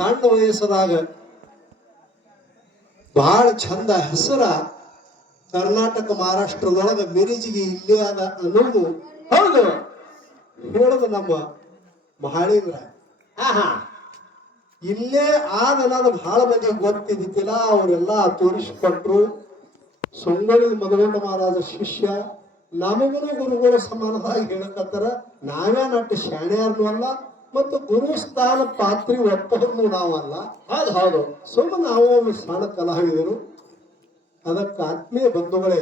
ಸಣ್ಣ ವಯಸ್ಸದಾಗ ಬಹಳ ಚಂದ ಹೆಸರ ಕರ್ನಾಟಕ ಮಹಾರಾಷ್ಟ್ರದೊಳಗ ಮಿರಿಜಿಗೆ ಇಲ್ಲೇ ಅದ ಅನ್ನೋದು ಹೌದು ಹೇಳದ ನಮ್ಮ ಮಹಾಳೇಂದ್ರ ಇಲ್ಲೇ ಆದ ಅನ್ನೋದು ಬಹಳ ಮಂದಿ ಗೊತ್ತಿದ್ದಿಲ್ಲ. ಅವರೆಲ್ಲ ತೋರಿಸಿಕೊಟ್ರು. ಸೊಂಗಳಿ ಮಧುಗೊಂಡ ಮಹಾರಾಜ ಶಿಷ್ಯ ನಮಗೂ ಗುರುಗಳ ಸಮಾನವಾಗಿ ಹೇಳಕತ್ತಾರ. ನಾವೇ ನಟ್ಟು ಶಾಣ್ಯಾರ್ನು ಅಲ್ಲ ಮತ್ತು ಗುರು ಸ್ಥಾನ ಪಾತ್ರಿ ಒಪ್ಪನ್ನು ನಾವಲ್ಲ. ಹೌದು ಸುಮ್ಮನೆ ನಾವು ಒಮ್ಮೆ ಸಣ್ಣ ಕಲಾವಿದರು. ಅದಕ್ಕೆ ಆತ್ಮೀಯ ಬಂಧುಗಳೇ,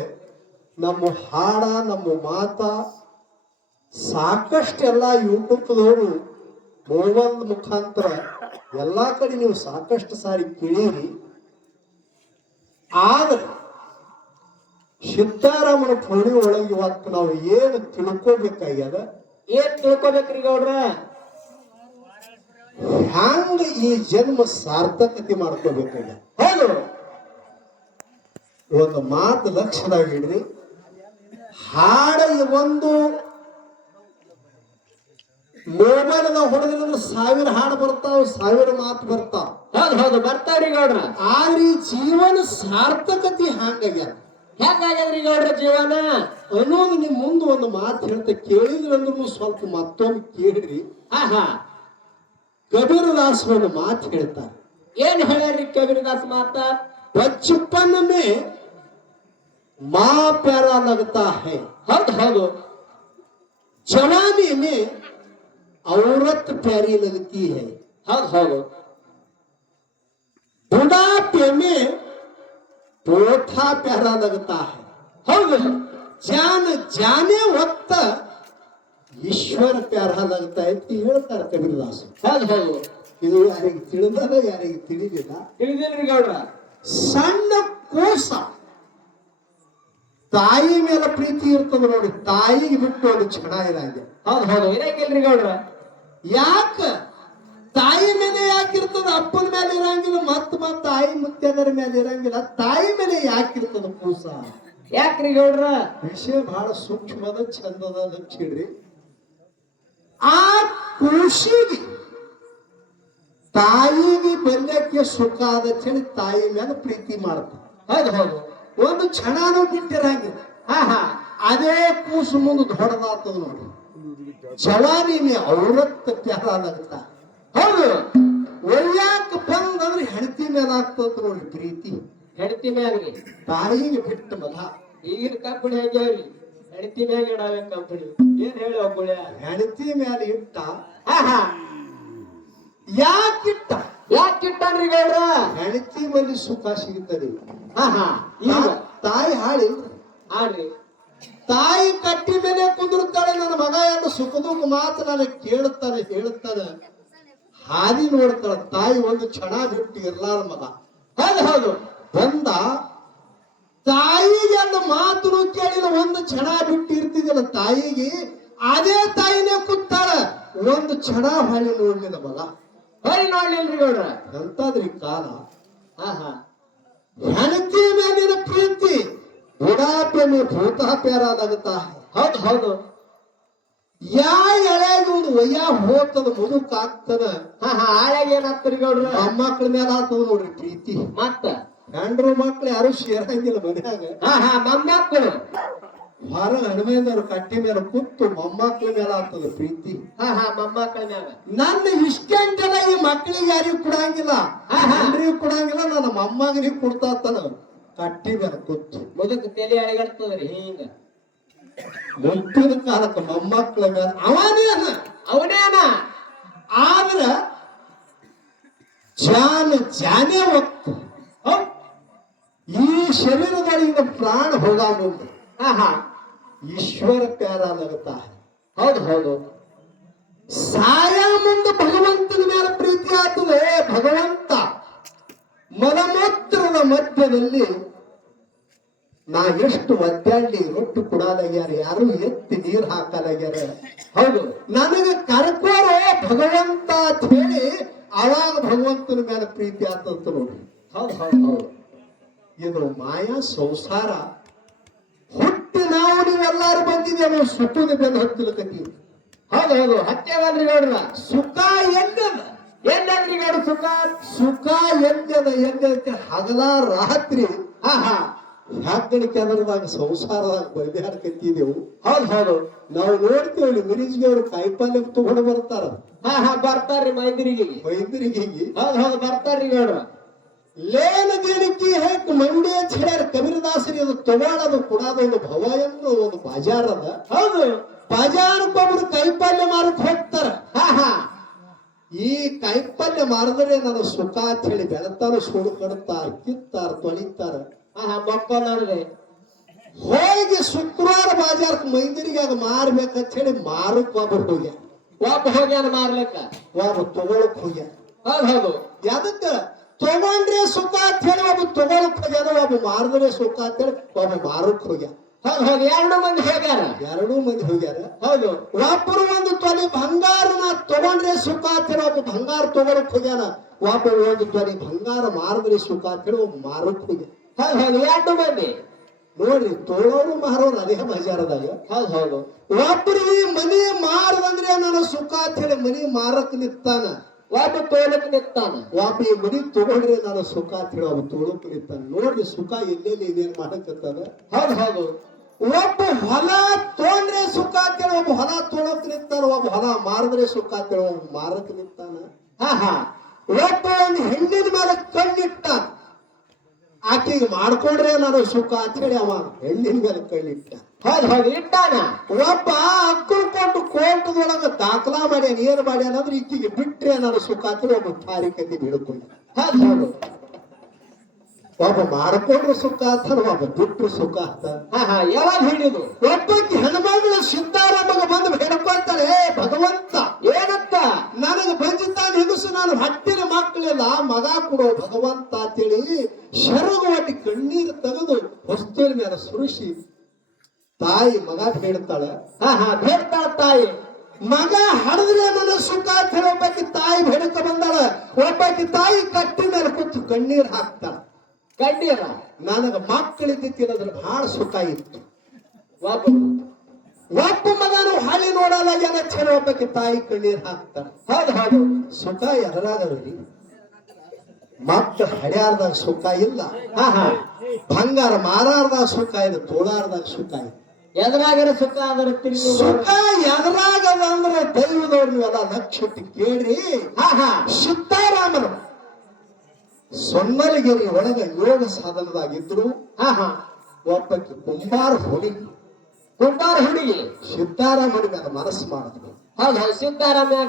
ನಮ್ಮ ಹಾಡ ನಮ್ಮ ಮಾತ ಸಾಕಷ್ಟೆಲ್ಲ ಯೂಟ್ಯೂಬ್ದವರು ಮೊಬೈಲ್ ಮುಖಾಂತರ ಎಲ್ಲಾ ಕಡೆ ನೀವು ಸಾಕಷ್ಟು ಸಾರಿ ಕೇಳಿರಿ. ಆದ್ರೆ ಸಿದ್ದಾರಾಮನ ಫೋಣಿ ಒಳಗೆ ಇವತ್ತು ನಾವು ಏನು ತಿಳ್ಕೋಬೇಕಾಗ್ಯದ, ಏನ್ ತಿಳ್ಕೊಬೇಕ್ರಿ ಗೌಡ್ರ? ಹ್ಯಾಂಗ ಈ ಜನ್ಮ ಸಾರ್ಥಕತೆ ಮಾಡ್ಕೋಬೇಕಾಗ್ಯದ. ಹೌದು, ಒಂದು ಮಾತು ಲಕ್ಷ್ಯದಾಗ ಇಡ್ರಿ. ಹಾಡ ಒಂದು ಮೊಬೈಲ್ನ ಹೊಡೆದ್ರೆ 1000 ಹಾಡು ಬರ್ತಾವ, 1000 ಮಾತು ಬರ್ತಾವ. ಹೌದು ಬರ್ತಾವ್ರಿ ಗೌಡ್ರ. ಆದ್ರೆ ಈ ಜೀವನ ಸಾರ್ಥಕತೆ ಹ್ಯಾಂಗಾಗ್ಯಾರ, ಹೆಂಗಾಗ್ಯದ್ರಿ ಗೌಡ್ರ ಜೀವನ ಅನ್ನೋದು ನಿಮ್ ಮುಂದೆ ಒಂದು ಮಾತು ಹೇಳ್ತಾ ಕೇಳಿದ್ರಿ ಅಂದ್ರೂ ಸ್ವಲ್ಪ ಮತ್ತೊಮ್ಮೆ ಕೇಳ್ರಿ. ಕಬೀರದಾಸ್ ಒಂದು ಮಾತು ಹೇಳ್ತಾರೆ. ಏನ್ ಹೇಳ್ಯಾರ್ರಿ ಕಬೀರದಾಸ್ ಮಾತ? बचपन में माँ प्यारा लगता है, ಹೌದು जवानी में औरत प्यारी लगती है, ಹೌದು बुढ़ापे में पोथा प्यारा लगता है, ಹೌದು जान जाने वक्त ईश्वर प्यारा लगता है ಅಂತ ಹೇಳ್ತಾರೆ ಕಬೀರದಾಸ್. ಹೌದು ಇದು ಯಾರಿಗೆ ತಿಳಿದದ ಯಾರಿಗೆ ತಿಳಿದಿಲ್ಲ. ತಿಳಿದಿಲ್ರಿ ಗೌಡ್ರ. ಸಣ್ಣ ಕೋಸ ತಾಯಿ ಮೇಲೆ ಪ್ರೀತಿ ಇರ್ತದ ನೋಡಿ, ತಾಯಿಗೆ ಬಿಟ್ಟು ಒಂದು ಕ್ಷಣ ಇರಂಗೆ. ಹೌದು ಇರಂಗಿಲ್ರಿ ಗೌಡ್ರ. ಯಾಕ ತಾಯಿ ಮೇಲೆ ಯಾಕಿರ್ತದ, ಅಪ್ಪನ ಮೇಲೆ ಇರಂಗಿಲ್ಲ, ಮತ್ತ ತಾಯಿ ಮುತ್ಯದರ ಮೇಲೆ ಇರಂಗಿಲ್ಲ, ತಾಯಿ ಮೇಲೆ ಯಾಕಿರ್ತದ ಕೂಸ? ಯಾಕ್ರಿ ಗೌಡ್ರ? ವಿಷಯ ಬಹಳ ಸೂಕ್ಷ್ಮದ ಚಂದದ ಲಕ್ಷಿಡ್ರಿ. ಆ ಖುಷಿಗೆ ತಾಯಿಗೆ ಬೆಲ್ಲಕ್ಕೆ ಸುಖ ಆದ ಹೇಳಿ ತಾಯಿ ಮೇಲೆ ಪ್ರೀತಿ ಮಾಡ್ತಾರೆ. ಹೌದು ಒಂದು ಕ್ಷಣನೂ ಬಿಟ್ಟಿರಂಗಿಲ್ಲ. ಅದೇ ಕೂಸು ಮುಂದೆ ದೊಡ್ಡದಾಗ್ತದ ನೋಡಿ. ಜವಾನಿ ಔರತ್ ಪ್ಯಾರಾಗತ್ತ. ಹೌದು, ಒಯ್ಯಾಕ ಬಂದ್ರೆ ಹೆಂಡತಿ ಮೇಲೆ ಆಗ್ತದ ನೋಡಿ ಪ್ರೀತಿ. ಹೆಂಡತಿ ಮ್ಯಾಗ್ರಿ ತಾಯಿಗೆ ಬಿಟ್ಟ ಮಗ. ಈಗಿನ ಕಂಪನಿ ಹೇಗ್ಯಾವ್ರಿ? ಹೆಂಡತಿ ಮ್ಯಾಗ ಇಡಾವೆ ಕಂಪನಿ. ಏನ್ ಹೇಳಿ ಒಬ್ಬಳ ಹೆಂಡತಿ ಮೇಲೆ ಇಟ್ಟ. ಯಾಕಿಟ್ಟನ್ರಿ ಗೌಡ್ರ? ಹೆಂಡತಿ ಮೇಲೆ ಸುಖ ಸಿಗುತ್ತದೆ. ಈಗ ತಾಯಿ ಹಾಳಿ ಆಡ್ರಿ, ತಾಯಿ ಕಟ್ಟಿ ಮೇಲೆ ಕುದುರುತ್ತಾಳೆ. ನನ್ನ ಮಗ ಏನು ಸುಖದುಃಖ ಮಾತು ನನಗೆ ಕೇಳುತ್ತಾನೆ, ಹೇಳುತ್ತಾನೆ, ಹಾದಿ ನೋಡ್ತಾಳ. ತಾಯಿ ಒಂದು ಕ್ಷಣ ಬಿಟ್ಟು ಇರ್ಲಾರ ಮಗ. ಹೌದು ಬಂದ ತಾಯಿಗೆ ಒಂದು ಮಾತು ಕೇಳಿಲ್ಲ, ಒಂದು ಕ್ಷಣ ಬಿಟ್ಟು ಇರ್ತಿದ್ದಿಲ್ಲ ತಾಯಿಗೆ. ಅದೇ ತಾಯಿನೇ ಕೂತಾಳ, ಒಂದು ಕ್ಷಣ ಹೊಳ್ಳಿ ನೋಡ್ಲಿಲ್ಲ ಮಗ. ಹೊಳ್ಳಿ ನೋಡ್ಲಿಲ್ರಿ ಗೌಡ್ರ. ಎಂತಾದ್ರಿ ಕಾಲ. ಹೆಂಡತಿ ಮೇಲಿನ ಪ್ರೀತಿ ಬುಢಾಪೆ ಮೇ ಭೂತ ಪ್ಯಾರಾದಾಗುತ್ತಾ. ಹೌದು ಯಾ ಎಳೆಗೆ ಒಂದು ವಯ್ಯ ಹೋಗ್ತದ, ಮುದುಕ ಆಗ್ತದ. ಆಳ್ಯಾಗ ಏನಾಗ್ತರಿ ಗೌಡ್ರ? ಮೊಮ್ಮಕ್ಳ ಮೇಲೆ ಆಗ್ತದ ನೋಡ್ರಿ ಪ್ರೀತಿ. ಮತ್ತ ಹೆಂಡ್ರು ಮಕ್ಳು ಯಾರು ಸೇರಂಗಿಲ್ಲ ಮನ್ಯಾಗ. ಮೊಮ್ಮಕ್ಕಳು ಹೊರ ಹಣಮೆಯವರು ಕಟ್ಟಿ ಮೇಲೆ ಕೂತು ಮೊಮ್ಮಕ್ಳ ಮೇಲೆ ಆಗ್ತದ ಪ್ರೀತಿ. ಮೊಮ್ಮಕ್ಕಳ ಮ್ಯಾಗ ನನ್ನ ಇಷ್ಟೆಂಟೆಲ್ಲ ಈ ಮಕ್ಳಿಗೆ ಯಾರಿಗೂ ಕೊಡಂಗಿಲ್ಲ, ಹೆಂಡ್ರಿಗೂ ಕೊಡಂಗಿಲ್ಲ, ನನ್ನ ಮೊಮ್ಮಗನಿಗೆ ಕೊಡ್ತಾನ ಕಟ್ಟಿ ಮೇಲೆ ಕೂತು. ಮುದುಕ ತಲೆ ಅಳಿಗಡ್ತದ್ರಿ ಹಿಂಗ. ಮುಟ್ಟಿನ ಕಾಲಕ್ಕೆ ಮೊಮ್ಮಕ್ಳ ಮೇಲೆ ಅವನೇನ. ಆದ್ರ ಜಾನೇ ಹೊತ್ತು ಈ ಶರೀರದೊಳಗಿನ ಪ್ರಾಣ ಹೋಗ ಮುಂದೆ ಈಶ್ವರ ಪ್ಯಾರ ಲಗತಾ. ಹೌದು ಸಾಯ ಮುಂದೆ ಭಗವಂತನ ಮೇಲೆ ಪ್ರೀತಿ ಆಗ್ತದೆ. ಭಗವಂತ ಮಲಮೂತ್ರದ ಮಧ್ಯದಲ್ಲಿ ನಾ ಎಷ್ಟು ಒದ್ದಾಡಿ ರೊಟ್ಟು ಕೊಡಲಾಗ್ಯಾರ, ಯಾರು ಎತ್ತಿ ನೀರು ಹಾಕಲಾಗ್ಯಾರ. ಹೌದು, ನನಗೆ ಕರ್ಕೋರೋ ಭಗವಂತ ಅಂತ ಹೇಳಿ ಅವಾಗ ಭಗವಂತನ ಮೇಲೆ ಪ್ರೀತಿ ಆಗ್ತಂತ ನೋಡ್ರಿ. ಹೌದು ಇದು ಮಾಯಾ ಸಂಸಾರ. ಹುಟ್ಟಿ ನಾವು ನೀವೆಲ್ಲಾರು ಬಂದಿದ್ದೇವೆ ಸುಖದ ಬೆನ್ನು ಹತ್ತಿಲಕತ್ತೀವಿ. ಹೌದು ಹತ್ಯೆವಲ್ರಿ ಗೌಡ್ರ. ಸುಖ ಎಲ್ಲದ ಎಲ್ಲಂದ್ರಿ ಗೌಡ್ರ ಸುಖ? ಸುಖ ಎಲ್ಲಿ ಹಗಲ ರಾತ್ರಿ ಹಾ ಹಾ ಯಾಕಣಿಕೆ ಅದರದಾಗ ಸಂಸಾರದಾಗ ಬಗೆಹರ್ಕತ್ತಿದೆವು. ಹೌದು ನಾವು ನೋಡ್ತೇವೆ ಮಿರಿಜಿಗೆ ಅವರು ಕಾಯಿಪಲ್ಯ ತಗೊಂಡು ಬರ್ತಾರ. ಹಾ ಹಾ ಬರ್ತಾರ್ರಿ ಮೈಂದ್ರಿಗೆ. ವೈದ್ಯರಿಗೆ ಹೌದು ಬರ್ತಾರ್ರಿ ಗೌಡ್ರ. ಲೇನ ದೇನಿಕ್ಕಿ ಹೇಕ್ ಮಂಡಿ ಅಂತ ಹೇಳ್ಯಾರ ಕಬೀರದಾಸರಿ. ಅದು ತಗೊಳ್ಳೋದು ಕೊಡೋದು ಒಂದು ಭವ ಎಂದು ಒಂದು ಬಾಜಾರ್ ಅದ. ಹೌದು ಬಾಜಾರಕ್ಕೊಬ್ರು ಕಾಯಿಪಲ್ಯ ಮಾರಕ್ ಹೋಗ್ತಾರ. ಹಾ ಹಾ ಈ ಕಾಯಿಪಲ್ಯ ಮಾರಿದ್ರೆ ನಾನು ಸುಖ ಅಂತ ಹೇಳಿ ಬೆಳತಾರ ಸುಡು ಕಡ್ತಾರ, ಕಿತ್ತಾರ, ತೊಳಿತಾರ. ಹಾ ಹಾ ಮಕ್ಕಳೇ ಹೋಗಿ ಶುಕ್ರವಾರ ಬಾಜಾರಕ್ ಮೈದರಿಗೆ ಅದು ಮಾರ್ಬೇಕಂತ ಹೇಳಿ ಮಾರಕ್ ಒಬ್ಬರು ಹೋಗ್ಯ. ಒಬ್ಬ ಹೋಗ್ಯಾನ ಮಾರ್ಲಿಕ್ಕ, ಒಬ್ಬ ತಗೊಳಕ್ ಹೋಗ್ಯ. ಹೌದು ಯಾದಕ್ಕ ತಗೊಂಡ್ರೆ ಸುಖ ಅಂತ ಹೇಳಿ ಒಬ್ಬ ತಗೊಳಕ್ ಹೋಗ್ಯಾನ, ಒಬ್ಬ ಮಾರಿದ್ರೆ ಸುಖ ಅಂತ ಹೇಳಿ ಒಬ್ಬ ಮಾರಕ್ ಹೋಗ್ಯ. ಹೌದು ಎರಡು ಮಂದಿ ಹೋಗ್ಯಾರ. ಎರಡೂ ಮಂದಿ ಹೋಗ್ಯಾರ. ಹೌದು ಒಬ್ಬರು ಒಂದು ತೊಲಿ ಬಂಗಾರನ ತಗೊಂಡ್ರೆ ಸುಖ ಅಂತ ಹೇಳಿ ಒಬ್ಬ ಬಂಗಾರ ತಗೊಳಕ್ ಹೋಗ್ಯಾನ, ಒಬ್ಬ ಒಂದು ತೊಲಿ ಬಂಗಾರ ಮಾರಿದ್ರೆ ಸುಖ ಅಂತ ಹೇಳಿ ಒಬ್ಬ ಮಾರಕ್ ಹೋಗ್ಯ. ಹೌದು ಎರಡು ಮಂದಿ ನೋಡ್ರಿ ತೋಳೋರು ಮಾರೋರು ಅದೇ ಬಜಾರದಾಗ. ಹೌದು ಒಬ್ರು ಈ ಮನಿ ಮಾರದಂದ್ರೆ ನಾನು ಸುಖ ಅಂತ ಹೇಳಿ ಮನಿ ಮಾರಕ್ ನಿಂತಾನ, ಒಬ್ಬ ತೋಲಕ್ ನಿಂತಾನ. ಒಬ್ಬ ಈ ಮನಿ ತಗೊಂಡ್ರೆ ನಾನು ಸುಖ ಅಂತ ಹೇಳಿ ಒಬ್ಬ ತೋಳಕ್ ನಿಂತಾನ. ನೋಡ್ರಿ ಸುಖ ಎಲ್ಲೆಲ್ಲಿ ಇದೇನ್ ಮಾಡಕತ್ತಾನ. ಹೌದು ಒಬ್ಬ ಹೊಲ ತಗೊಂಡ್ರೆ ಸುಖ ಅಂತ ಹೇಳಿ ಒಬ್ಬ ಹೊಲ ತೋಳಕ್ ನಿಂತಾನ, ಒಬ್ಬ ಹೊಲ ಮಾರಿದ್ರೆ ಸುಖ ಅಂತ ಹೇಳಿ ಒಬ್ಬ ಮಾರಕ್ ನಿಂತಾನ. ಹಾ ಹಾ ಒಬ್ಬ ಒಂದು ಹೆಣ್ಣಿನ ಮೇಲೆ ಕಣ್ಣಿಟ್ಟಾನ, ಆಕೆಗೆ ಮಾಡ್ಕೊಂಡ್ರೆ ನಾನು ಸುಖ ಅಂತ ಹೇಳಿ ಅವ ಹೆಣ್ಣಿನ ಮೇಲೆ ಕಣ್ಣಿಟ್ಟ. ಹೌದು ಇಟ್ಟಾನ. ಒಬ್ಬ ಅಕ್ಕಳು ಕೊಟ್ಟು ಕೋರ್ಟದೊಳಗ ದಾಖಲಾ ಮಾಡ್ಯಾನ, ಏನ್ ಮಾಡ್ಯಾನ ಅಂದ್ರೆ ಈಕಿಗೆ ಬಿಟ್ರೆ ನಾನು ಸುಖ ಅಂತ ಒಬ್ಬ ತಾರೀಕಲ್ಲಿ ಬಿಡ್ಕೊಂಡ. ಹೌದು ಒಬ್ಬ ಮಾಡ್ಕೊಂಡ್ರೆ ಸುಖ ಅಂತ, ಒಬ್ಬ ಬಿಟ್ರು ಸುಖ ಅಂತ. ಹಾ ಹಾ ಯಾವಾಗ ಹಿಡಿದು ಒಬ್ಬಕ್ಕೆ ಹೆಣ್ಮಗಳು ಸಿದ್ದಾರಾಮಗ ಬಂದು ಹೇಳ್ಕೊಳ್ತಾಳೆ, ಭಗವಂತ ಏನಂತ? ನನಗೆ ಬಂದಿದ್ದಾನೆ ಹಿಗಸು, ನಾನು ಹಟ್ಟಿನ ಮಕ್ಕಳೆಲ್ಲ ಮಗ ಕೊಡೋ ಭಗವಂತ ಅಂತೇಳಿ ಶರಗು ಒಟ್ಟಿ ಕಣ್ಣೀರು ತೆಗೆದು ವಸ್ತುವಿನ ಮೇಲೆ ಸುರಿಸಿ ತಾಯಿ ಮಗ ಹೇಳ್ತಾಳೆ. ಹಾ ಹಾ ಬೇಡ್ತಾಳ ತಾಯಿ. ಮಗ ಹಡದ್ರೆ ನನ್ನ ಸುಖ ಅಂತ ಹೇಳಿ ಒಬ್ಬಾಕಿ ತಾಯಿ ಬೇಡಕ ಬಂದಾಳ. ಒಬ್ಬಾಕಿ ತಾಯಿ ಕಟ್ಟಿ ಮೇಲೆ ಕೂತು ಕಣ್ಣೀರು ಹಾಕ್ತಾಳ. ಕಣ್ಣೀರ ನನಗ ಮಕ್ಕಳಿದ್ದಿತ್ತಿಲ್ಲ, ಅದ್ರ ಬಹಳ ಸುಖ ಇತ್ತು. ಒಬ್ಬ ಮಗನು ಹಳಿ ನೋಡಲ್ಲ ಜನ ಚಲೋ, ಒಬ್ಬಾಕಿ ತಾಯಿ ಕಣ್ಣೀರು ಹಾಕ್ತಾಳ. ಹೌದು ಸುಖ ಎದರಾಗದ್ರಿ, ಮಕ್ಕಳು ಹಡ್ಯಾರ್ದಾಗ ಸುಖ ಇಲ್ಲ. ಹಾ ಹಾ ಬಂಗಾರ ಮಾರಾರ್ದಾಗ ಸುಖ ಇದೆ, ತೋಳಾರ್ದಾಗ ಸುಖ ಇದೆ. ಎದ್ರಾಗರ ಸುಖ ಅದರ ತಿರುಗಿ ಸುಖ ಎದರಾಗದ ಅಂದ್ರೆ ದೈವದವ್ರು ನೀವೆಲ್ಲ ಲಕ್ಷಕ್ಕೆ ಕೇಳ್ರಿ. ಹಾ ಹಾ ಸಿದ್ದಾರಾಮನು ಸೊನ್ನಲಗಿರಿ ಒಳಗ ಯೋಗ ಸಾಧನದಾಗಿದ್ರು. ಹಾ ಹಾ ಒಬ್ಬಕ್ಕೆ ಕುಂಬಾರ ಹುಡುಗಿ ಸಿದ್ದಾರಾಮನ ಮೇಲೆ ಮನಸ್ಸು ಮಾಡಿದ್ರು. ಹೌದು ಸಿದ್ದಾರಾಮಯ್ಯ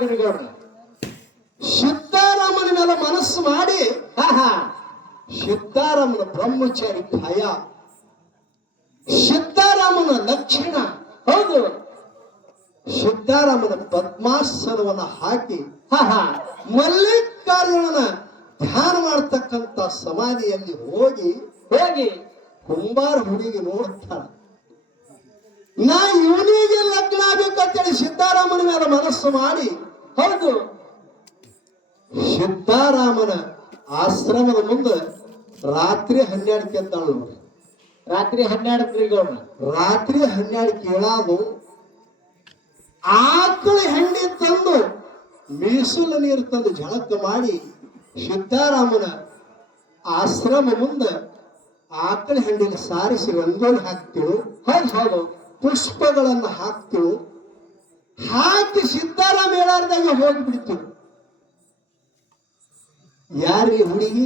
ಸಿದ್ದಾರಾಮನ ಮೇಲೆ ಮನಸ್ಸು ಮಾಡಿ, ಹಾ ಹಾ ಸಿದ್ದಾರಾಮನ ಬ್ರಹ್ಮಚಾರಿ ಭಯ, ಸಿದ್ದಾರಾಮನ ಲಕ್ಷಣ. ಹೌದು ಸಿದ್ದಾರಾಮನ ಪದ್ಮಾಸನವನ್ನ ಹಾಕಿ ಹಾ ಹಾ ಮಲ್ಲಿಕಾರ್ಜುನನ ಧ್ಯಾನ ಮಾಡ್ತಕ್ಕಂತ ಸಮಾಧಿಯಲ್ಲಿ ಹೋಗಿ ಕುಂಬಾರ ಹುಡುಗಿ ನೋಡ್ತಾಳ. ನಾ ಇವನಿಗೆ ಲಗ್ನ ಆಗ್ಬೇಕಂತೇಳಿ ಸಿದ್ದಾರಾಮನ ಮೇಲೆ ಮನಸ್ಸು ಮಾಡಿ, ಹೌದು ಸಿದ್ದಾರಾಮನ ಆಶ್ರಮದ ಮುಂದೆ ರಾತ್ರಿ 12 ಎದ್ದಾಳ ನೋಡ್ರಿ. ರಾತ್ರಿ 12 ರಾತ್ರಿ 12 ಕೇಳಾದು ಆಕಳ ಹೆಣ್ಣೆ ತಂದು ಮೀಸಲು ನೀರು ತಂದು ಜಳಕ ಮಾಡಿ ಸಿದ್ದಾರಾಮನ ಆಶ್ರಮ ಮುಂದೆ ಆಕಳ ಹೆಣ್ಣಿನ ಸಾರಿಸಿ ರಂಗೋಲಿ ಹಾಕ್ತಿಳು. ಹೌದು ಪುಷ್ಪಗಳನ್ನು ಹಾಕ್ತಿಳು. ಹಾಕಿ ಸಿದ್ದಾರಾಮ ಹೇಳಾರ್ದಾಗ ಹೋಗಿಬಿಡ್ತು. ಯಾರೀ ಹುಡುಗಿ?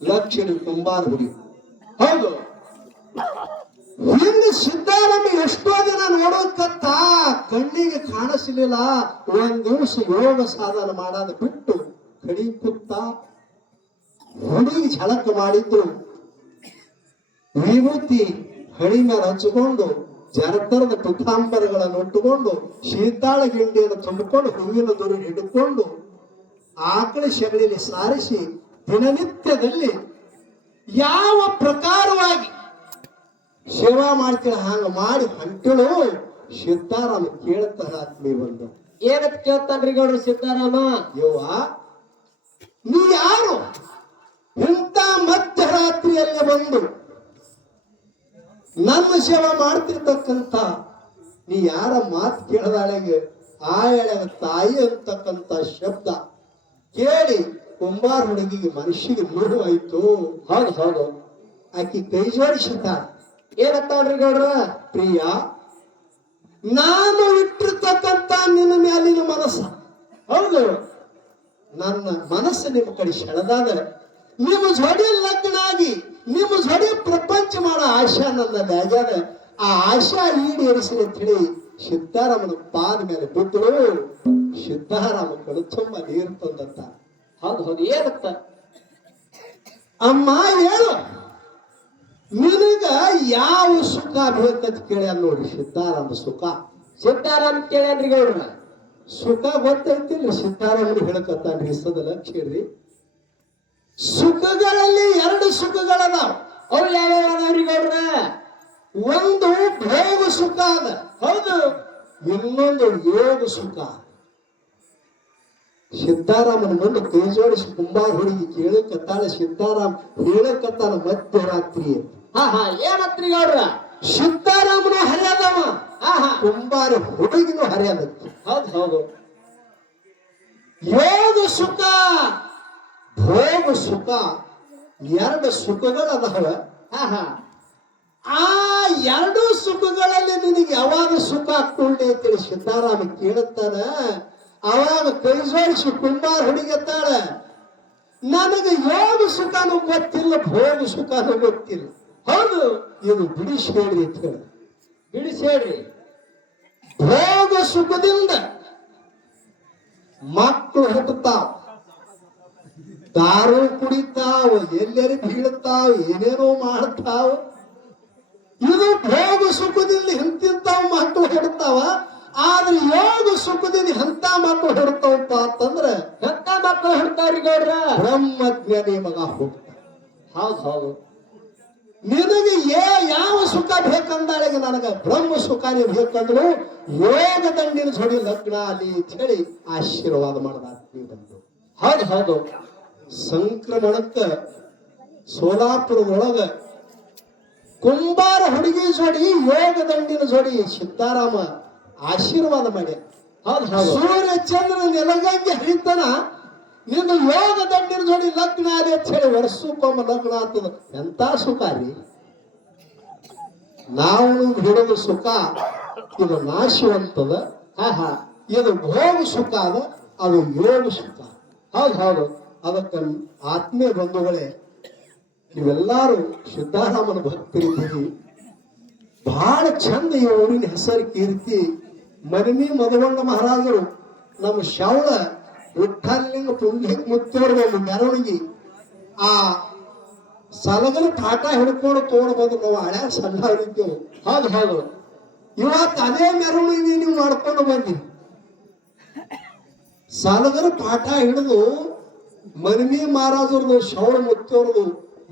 ಲಕ್ಷ್ಮಿ ಕುಂಬಾರ ಹುಡುಗಿ. ಹೌದು ಹಿಂದೆ ಸಿದ್ದಾರಾಮ ಎಷ್ಟೋ ದಿನ ನೋಡೋಕತ್ತ ಕಣ್ಣಿಗೆ ಕಾಣಿಸಲಿಲ್ಲ. ಒಂದ್ ದಿವಸ ಯೋಗ ಸಾಧನ ಮಾಡೋದು ಬಿಟ್ಟು ಕಡಿ ಕುತ್ತ ಹುಡುಗಿ ಝಳಕ ಮಾಡಿದ್ರು. ವಿಭೂತಿ ಹಳಿ ಮೇಲೆ ಹಚ್ಚಿಕೊಂಡು ಜರತರದ ಪೀತಾಂಬರಗಳನ್ನು ಉಟ್ಟುಕೊಂಡು ಶೀತಾಳ ಗಿಂಡಿಯನ್ನು ತುಂಬಿಕೊಂಡು ಹೂವಿನ ದೂರ ಹಿಡ್ಕೊಂಡು ಆಕಳ ಶಗಡಿಯಲ್ಲಿ ಸಾರಿಸಿ ದಿನನಿತ್ಯದಲ್ಲಿ ಯಾವ ಪ್ರಕಾರವಾಗಿ ಸೇವಾ ಮಾಡ್ತೀರ ಹಂಗ ಮಾಡಿ ಹೊಂಟಳು. ಸಿದ್ದಾರಾಮ ಕೇಳ್ತಾರ ಆತ್ಮೀಯ ಬಂದು, ಏನಂತ ಕೇಳ್ತಾನ್ರಿ ಗೌಡ್ರು ಸಿದ್ದಾರಾಮ? ಯವ್ವ ನೀ ಯಾರು? ಇಂಥ ಮಧ್ಯರಾತ್ರಿಯಲ್ಲೇ ಬಂದು ನನ್ನ ಸೇವಾ ಮಾಡ್ತಿರ್ತಕ್ಕಂಥ ನೀ ಯಾರ ಮಾತು ಕೇಳದಾಳೆಗೆ ಆ ಎಳೆಗ ತಾಯಿ ಅಂತಕ್ಕಂಥ ಶಬ್ದ ಕೇಳಿ ಕುಂಬಾರ ಹುಡುಗಿಗೆ ಮನುಷ್ಯಗೆ ನೋವಾಯ್ತು. ಹೌದು ಹೌದು. ಆಕಿ ಕೈ ಜೋಡಿಸಿದ್ದಾಳ. ಏನಂತಾಳ್ರಿ ಗೌಡ್ರ? ಪ್ರಿಯ, ನಾನು ಇಟ್ಟಿರ್ತಕ್ಕಂತ ನಿನ್ನ ಮ್ಯಾಲಿನ ಮನಸ್ಸ, ಹೌದು, ನನ್ನ ಮನಸ್ಸು ನಿಮ್ಮ ಕಡೆ ಸೆಳೆದಾದ ನಿಮ್ಮ ಜೋಡಿ ಲಗ್ನ ಆಗಿ ನಿಮ್ಮ ಜೋಡಿ ಪ್ರಪಂಚ ಮಾಡೋ ಆಶಾ ನನ್ನ ಮ್ಯಾಗ್ಯಾದ. ಆ ಆಶಾ ಈಡೇರಿಸಿ ಅಂತ ಹೇಳಿ ಸಿದ್ದಾರಾಮನ ಪಾದ ಮೇಲೆ ಬಿದ್ದಳು. ಸಿದ್ದಾರಾಮ ಕಳು ತುಂಬ ನೀರು ತಂದಂತ. ಹೌದು ಹೌದು. ಏನಂತ? ಅಮ್ಮ ಹೇಳು, ನಿನಗ ಯಾವ ಸುಖ ಬೇಕಂತ ಕೇಳ್ಯಾನ ನೋಡಿ ಸಿದ್ದಾರಾಮ. ಸುಖ ಸಿದ್ದಾರಾಮ್ ಕೇಳ್ಯಾನ್ರಿ ಗೌಡ್ರ? ಸುಖ ಗೊತ್ತೈತಿಲ್ಲ ಸಿದ್ದಾರಾಮರು ಹೇಳಕತ್ತಾನ್ರಿ. ಸದಲ ಕೇಳ್ರಿ, ಸುಖಗಳಲ್ಲಿ ಎರಡು ಸುಖಗಳದಾವ. ಅವು ಯಾವ್ಯಾವ ಅದಾವ್ರಿ ಗೌಡ್ರ? ಒಂದು ಭೋಗ ಸುಖ ಅದ, ಹೌದು, ಇನ್ನೊಂದು ಯೋಗ ಸುಖ. ಸಿದ್ದಾರಾಮನ ಮುಂದೆ ಕೈ ಜೋಡಿಸಿ ಕುಂಬಾರ ಹುಡುಗಿ ಕೇಳಕತ್ತಾಳ. ಸಿದ್ದಾರಾಮ್ ಹೇಳಕತ್ತಾನ ಮಧ್ಯರಾತ್ರಿ. ಹಾ ಹಾ. ಏನತ್ರಿ ಗೌಡ್ರ? ಸಿದ್ದಾರಾಮನು ಹರ್ಯಾದವ, ಹಾ ಹಾ. ಕುಂಬಾರ ಹುಡುಗಿನೂ ಹರ್ಯಾದತ್ತು. ಹೌದು ಹೌದು. ಯೋಗ ಸುಖ ಭೋಗ ಸುಖ ಎರಡು ಸುಖಗಳದಾವ. ಹಾ ಹಾ. ಆ ಎರಡು ಸುಖಗಳಲ್ಲಿ ನಿನಗೆ ಯಾವಾಗ ಸುಖ ಕೊಳ್ಳಿ ಅಂತೇಳಿ ಸಿದ್ದಾರಾಮ ಕೇಳುತ್ತಾನ. ಅವಾಗ ಕೈ ಜೋಡಿಸಿ ಕುಂಬಾರ ಹುಡುಗತ್ತಾಳ, ನನಗೆ ಯೋಗ ಸುಖನೂ ಗೊತ್ತಿಲ್ಲ, ಭೋಗ ಸುಖನೂ ಗೊತ್ತಿಲ್ಲ. ಹೌದು, ಇದು ಬಿಡಿಸಿ ಹೇಳ್ರಿ ಅಂತ ಹೇಳಿ. ಬಿಡಿಸಿ ಹೇಳ್ರಿ. ಭೋಗ ಸುಖದಿಂದ ಮಕ್ಕಳು ಹುಟ್ಟುತ್ತಾವ, ದಾರು ಕುಡಿತಾವ, ಎಲ್ಲೆರಿ ಬೀಳುತ್ತಾವ, ಏನೇನೋ ಮಾಡ್ತಾವ. ಇದು ಭೋಗ ಸುಖದಿಂದ ಇಂತಿಂತಾವ ಮಕ್ಕಳು ಹುಡುತ್ತಾವ. ಆದ್ರೆ ಯೋಗ ಸುಖದಿಂದ ಎಂತ ಮಕ್ಕಳು ಹುಡ್ತಾವಪ್ಪ ಅಂತಂದ್ರ ಎಂತ ಮಕ್ಕಳು ಹುಡ್ತಾವ್ರಿ ಗೌಡ್ರ? ಬ್ರಹ್ಮಜ್ಞಾನಿ ಮಗ ಹುಡ್ತಾವ. ಹೌದು ಹೌದು. ನಿನಗೆ ಯಾವ ಸುಖ ಬೇಕಂದಾಳೆ, ನನಗ ಬ್ರಹ್ಮ ಸುಖಾನೇ ಬೇಕಂದ್ರು ಯೋಗ ದಂಡಿನ ಜೋಡಿ ಲಗ್ನ ಅಲ್ಲಿ ಅಂತ ಹೇಳಿ ಆಶೀರ್ವಾದ ಮಾಡಿದ. ಹೌದು ಹೌದು. ಸಂಕ್ರಮಣಕ್ಕ ಸೋಲಾಪುರದೊಳಗ ಕುಂಬಾರ ಹುಡುಗಿ ಜೋಡಿ ಯೋಗ ದಂಡಿನ ಜೋಡಿ ಸಿದ್ದಾರಾಮ ಆಶೀರ್ವಾದ ಮಾಡಿ. ಹೌದು ಹೌದು. ಸೂರ್ಯ ಚಂದ್ರ ನೆಲಗಂಗೆ ಹರಿತಾನ, ನಿನ್ನ ಯೋಗ ದಂಡಿನ ಜೋಡಿ ಲಗ್ನ ಆಗಿ ಅಂತ ಹೇಳಿ ವರ್ಷಕ್ಕೊಮ್ಮ ಲಗ್ನ ಆಗ್ತದ. ಎಂತ ಸುಖ ರೀ! ನಾವು ಹಿಡಿದ ಸುಖ ಇದು ನಾಶವಂತದ. ಹಾ ಹಾ. ಇದು ಭೋಗ ಸುಖ ಅದ, ಅದು ಯೋಗ ಸುಖ. ಹೌದು ಹೌದು. ಅದಕ್ಕೆ ಆತ್ಮೀಯ ಬಂಧುಗಳೇ, ನೀವೆಲ್ಲಾರು ಸಿದ್ದಾರಾಮನ ಭಕ್ತರಿದ್ದೀರಿ. ಬಹಳ ಚಂದ ಈ ಊರಿನ ಹೆಸರು ಕೀರ್ತಿ. ಮರಿಮಿ ಮದಗೊಂಡ ಮಹಾರಾಜರು ನಮ್ಮ ಶಾವಳ ವಿಠ್ಠಲಿಂಗ ಪುಂಡ್ಲಿಂಗ ಮುತ್ತೇವ್ರ ಒಂದು ಮೆರವಣಿಗೆ ಆ ಸಲಗರ ಟಾಟಾ ಹಿಡ್ಕೊಂಡು ತಗೊಂಡು ಬಂದು ನಾವು ಹಳ್ಯಾಗ ಸಣ್ಣವರಿದ್ದೇವು. ಹೌದು ಹೌದು. ಇವತ್ತು ಅದೇ ಮೆರವಣಿಗೆ ನೀವು ಮಾಡ್ಕೊಂಡು ಬಂದಿ. ಸಲಗರ ಪಾಠ ಹಿಡಿದು ಮರಿಮಿ ಮಹಾರಾಜರದು ಶಾವಳ ಮುತ್ತೇವ್ರದು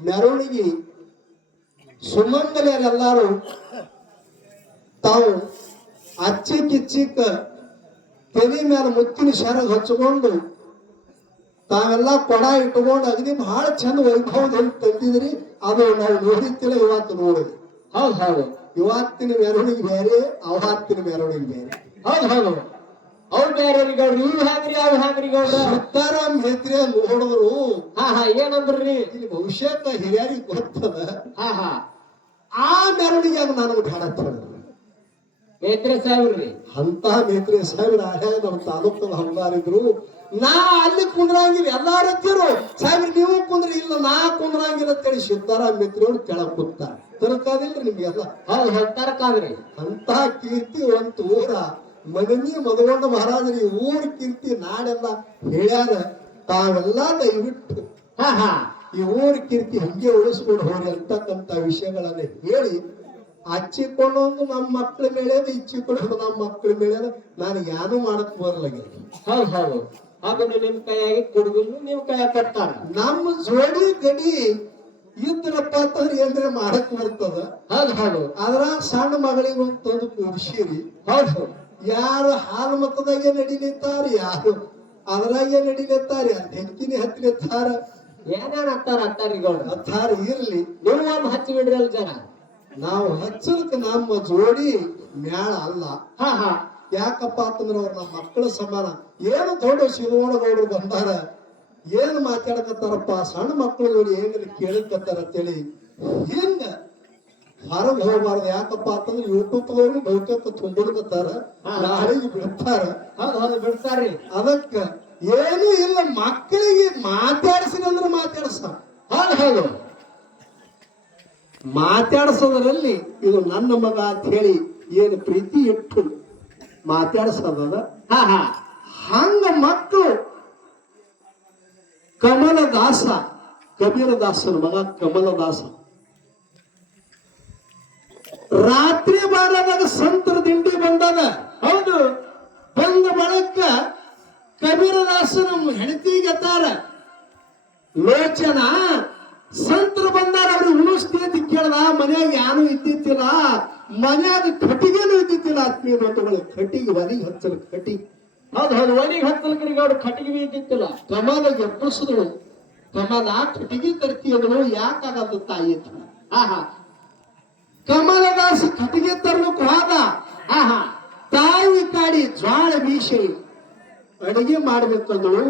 ಮೆರವಣಿಗೆ ಸುಮಂಗಲಿಯರೆಲ್ಲಾರು ತಾವು ಅಚ್ಚಿಕ್ಕ ತಲೆ ಮೇಲೆ ಮುತ್ತಿನ ಶರಗ್ ಹಚ್ಚಿಕೊಂಡು ತಾವೆಲ್ಲ ಕೊಡ ಇಟ್ಕೊಂಡು ಅಗದಿ ಬಹಳ ಚಂದ ವೈಭವದಲ್ಲಿ ತಂದಿದ್ರಿ. ಅದು ನಾವು ನೋಡಿತ್ತಿಲ್ಲ, ಇವತ್ತು ನೋಡಿದ್ವಿ. ಹೌದು ಹೌದು. ಇವತ್ತಿನ ಮೆರವಣಿಗೆ ಬೇರೆ, ಅವತ್ತಿನ ಮೆರವಣಿಗೆ ಬೇರೆ. ಹೌದು ಹೌದು. ಅವ್ರು ಬೇರೆ ಗೌಡ್ರಿ, ಇವ್ ಹ್ಯಾಂಗ್ರಿ ಅವ್ ಹ್ಯಾಂಗ್ರಿ ಗೌಡ್ರ? ಸಿದ್ದಾರಾಮ್ ಹೆತ್ರಿ ನೋಡಿದ್ರು. ಹಾ ಹಾ. ಏನಂದ್ರಿ? ಇಲ್ಲಿ ಭವಿಷ್ಯಕ್ಕ ಹಿರಿಯರಿಗೆ ಗೊತ್ತದ. ಹಾ ಹಾ. ಆ ಮೆರವಣಿಗೆಯಾಗ ನನಗೆ ಬೇಡ ಅಂತ ಹೇಳಿದ್ರು. ಮೇತ್ರೆ ಸಾಹೇಬ್ರಿ? ಅಂತ ಮೇತ್ರಿ ಸಾಹೇಬ್ರ ಹಳ್ಯಾಗ ನಮ್ಮ ತಾಲೂಕಲ್ಲಿ ಹಂಗಾರಿದ್ರು. ನಾ ಅಲ್ಲಿ ಕುಂದ್ರಂಗಿಲ್ಲ, ಎಲ್ಲಾರು ಎತ್ತಿರು ಸಾಹೇಬ್ರಿ ನೀವು ಕುಂದ್ರಿ, ಇಲ್ಲ ನಾ ಕುಂದ್ರಂಗಿಲ್ಲ ಅಂತೇಳಿ ಸಿದ್ದಾರಾಮ್ ಮೇತ್ರಿ ಅವ್ರು ಕೆಳಗ್ ಕೂತಾರ. ತರಕಾದಿಲ್ರಿ ನಿಮ್ಗೆಲ್ಲ? ಹೌದು ಹೌದು. ತರಕಾದ್ರಿ. ಅಂತ ಕೀರ್ತಿ ಒಂದು ಊರ ಮಗನಿ ಮದಗೊಂಡ ಮಹಾರಾಜರಿ ಊರ ಕೀರ್ತಿ ನಾಡೆಲ್ಲ ಹೇಳ್ಯಾರ. ತಾವೆಲ್ಲ ದಯವಿಟ್ಟು ಹಾ ಹಾ. ಈ ಊರ ಕೀರ್ತಿ ಹಂಗೆ ಉಳಿಸ್ಕೊಂಡು ಹೋಗಿ ಅಂತಕ್ಕಂಥ ವಿಷಯಗಳನ್ನ ಹೇಳಿ, ಹಚ್ಚಿಕೊಂಡೊಂದು ನಮ್ಮ ಮಕ್ಕಳ ಮೇಳೆದ, ಇಚ್ಚಿಕೊಂಡು ನಮ್ಮ ಮಕ್ಕಳ ಮೇಳೆದ, ನನಗೆ ಯಾರು ಮಾಡಕ್ ಬರಲಾಗಿಲ್ಲ. ಹೌದು ಹೌದು. ಅದನ್ನು ನಿಮ್ ಕೈಯಾಗಿ ಕುಡುಗು ನಿಮ್ ಕೈಯಾಗ ಕೊಡ್ತಾರ. ನಮ್ಮ ಜೋಡಿ ಗಡಿ ಇದ್ರಪ್ಪ ಅಂತಂದ್ರೆ ಏನ್ರೆ ಮಾಡಕ್ ಬರ್ತದ. ಹೌದು ಹೌದು. ಅದ್ರ ಸಣ್ಣ ಮಗಳಿಗೆ ಒಂದು ಕೂಡಿಸಿರಿ. ಹೌದು. ಯಾರು ಹಾಲು ಮತದಾಗೆ ನಡಿಲಿತ್ತಾರ, ಯಾರು ಅದ್ರಾಗೆ ನಡಿಲಿತ್ತಾರ, ಹೆಂಕಿನಿ ಹತ್ತಲಿತ್ತಾರ, ಏನೇನ್ ಅಂತಾರಿ ಗೌಡ್ರ? ಹತ್ತಾರ. ಇರ್ಲಿ, ನೀವು ನಮ್ಮ ಹಚ್ಚಿ ಬಿಡ್ರಲ್ ಜನ. ನಾವು ಹಚ್ಚಲ್ಕ ನಮ್ಮ ಜೋಡಿ ಮ್ಯಾಳ ಅಲ್ಲ. ಹಾ ಹಾ. ಯಾಕಪ್ಪ ಅಂತಂದ್ರ ಅವ್ರ ನಮ್ಮ ಮಕ್ಕಳ ಸಮಾನ. ಏನು ದೊಡ್ಡ ಶಿವಗೌಡರು ಬಂದಾರ, ಏನ್ ಮಾತಾಡಕತ್ತಾರಪ್ಪ ಸಣ್ಣ ಮಕ್ಕಳು ನೋಡಿ ಹೆಂಗ್ ಕೇಳಕತ್ತಾರ ಅಂತೇಳಿ ಹಿಂಗ ಹೊರಗೆ ಹೋಗ್ಬಾರ್ದು. ಯಾಕಪ್ಪ ಅಂತಂದ್ರೆ ಯೂಟ್ಯೂಬ್ ಬಹುತೇಕ ತುಂಬಿಡ್ಕತ್ತಾರ, ನಾಳೆಗೆ ಬಿಡ್ತಾರ. ಹೌದು ಬಿಡ್ತಾರ್ರಿ. ಅದಕ್ಕ ಏನು ಇಲ್ಲ, ಮಕ್ಕಳಿಗೆ ಮಾತಾಡ್ಸಿನಂದ್ರೆ ಮಾತಾಡ್ಸ. ಹೌದು ಮಾತಾಡ್ಸೋದ್ರಲ್ಲಿ ಇದು ನನ್ನ ಮಗ ಅಂತ ಹೇಳಿ ಏನು ಪ್ರೀತಿ ಇಟ್ಟು ಮಾತಾಡ್ಸೋದದ. ಹಂಗ ಮಕ್ಕಳು ಕಮಲದಾಸ, ಕಬೀರದಾಸನ ಮಗ ಕಮಲದಾಸ ರಾತ್ರಿ ಬಾರದಾಗ ಸಂತರ ದಿಂಡಿ ಬಂದದ. ಹೌದು, ಬಂದ ಬಳಕ ಕಬೀರದಾಸನ ಹೆಂಡತಿಗೆತ್ತಾರ, ಲೋಚನ ಸಂತರು ಬಂದಾರ ಅವ್ರಿಗೆ ಉಣಿಸ್ತೀತಿ ಕೇಳ್ದ. ಮನ್ಯಾಗ ಯಾನು ಇದ್ದಿತ್ತಿಲ್ಲ, ಮನ್ಯಾಗ ಕಟ್ಟಿಗೆನೂ ಇದ್ದಿತ್ತಿಲ್ಲ. ಆತ್ಮೀಯ ಬಂಧುಗಳು, ಕಟ್ಟಿಗೆ ಒಲಿಗೆ ಹಚ್ಚಲು ಕಟ್ಟಿಗೆ. ಹೌದು ಒಲಿಗೆ ಹತ್ತಲ್ಕರಿಗೆ ಅವ್ರು ಕಟ್ಟಿಗೆ ಇದ್ದಿತ್ತಿಲ್ಲ. ಕಮಲ ಎಬ್ಬರಿಸಿದಳು, ಕಮಲ ಕಟ್ಟಿಗೆ ತರ್ತಿಯದಳು, ಯಾಕಾಗದು ತಾಯಿ? ಕಮಲದಾಸ ಕಟ್ಟಿಗೆ ತರ್ಲಿಕ್ಕೆ ಹೋದ. ತಾಯಿ ಕಾಡಿ ಜ್ವಾಳ ಬೀಸಿ ಅಡಿಗೆ ಮಾಡ್ಬೇಕಂದಳು.